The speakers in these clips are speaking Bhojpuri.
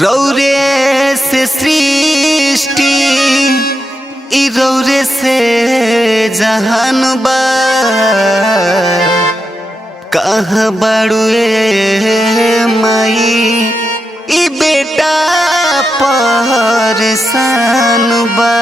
रौरे से सृष्टि ई रौरे से जहान बा कहाँ बाड़ुए माई ई बेटा परेशान बा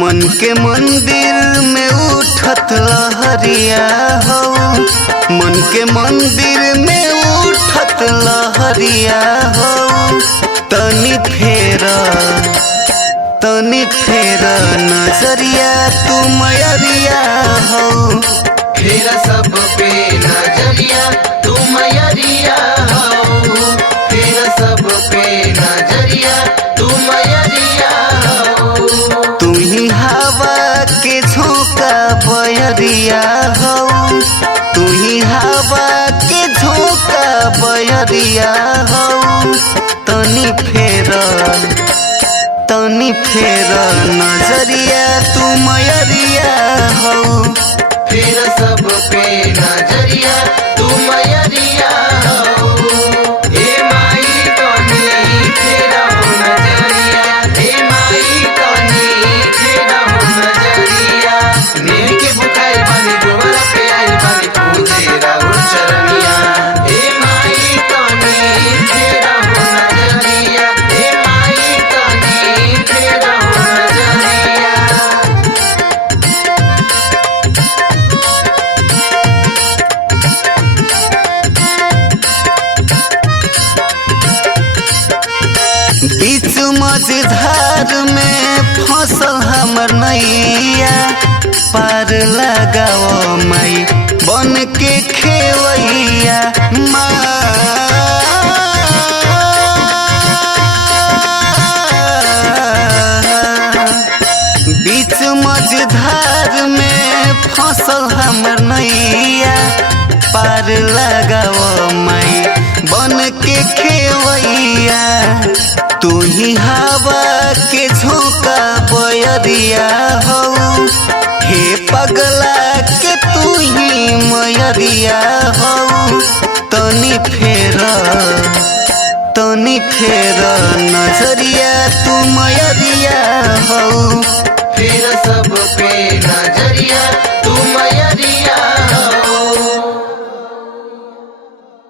मन के मंदिर में उठत लहरिया हो, मन के मंदिर में उठत लहरिया हो। तनी फेर नजरिया तू मयरिया हो, फेरा सब पे नजरिया तू मयरिया हो, फेरा सब पे नजरिया तू मयरिया हो। तू ही हवा के झोंका बयरिया हो, तू ही हवा के झोंका बयरिया हो। तनी फेर नजरिया तू मयरिया हो, फेरा सब पे नजरिया तू मयरिया हो। ए माई तनी फेरा हो नजरिया, ए माई तनी फेरा हो नजरिया। नील के बुखार बानी डोरा पे आई बानी पूजे राहुल चरनिया। ए माई तनी फेरा हो नजरिया, ए माई तनी फेरा हो नजरिया। बीच मझधार में फसल हमर नैया। पार लगाओ माई बन के खेवैया बीच मझधार में फसल हमर नैया। पार लगाओ माई बन के खेवैया। तू ही हवा के झोंका बयरिया हो, हे पगला के तू ही मयरिया हो। तनी फेर नजरिया तू मयरिया हो, फेरा सब पे नजरिया तू मयरिया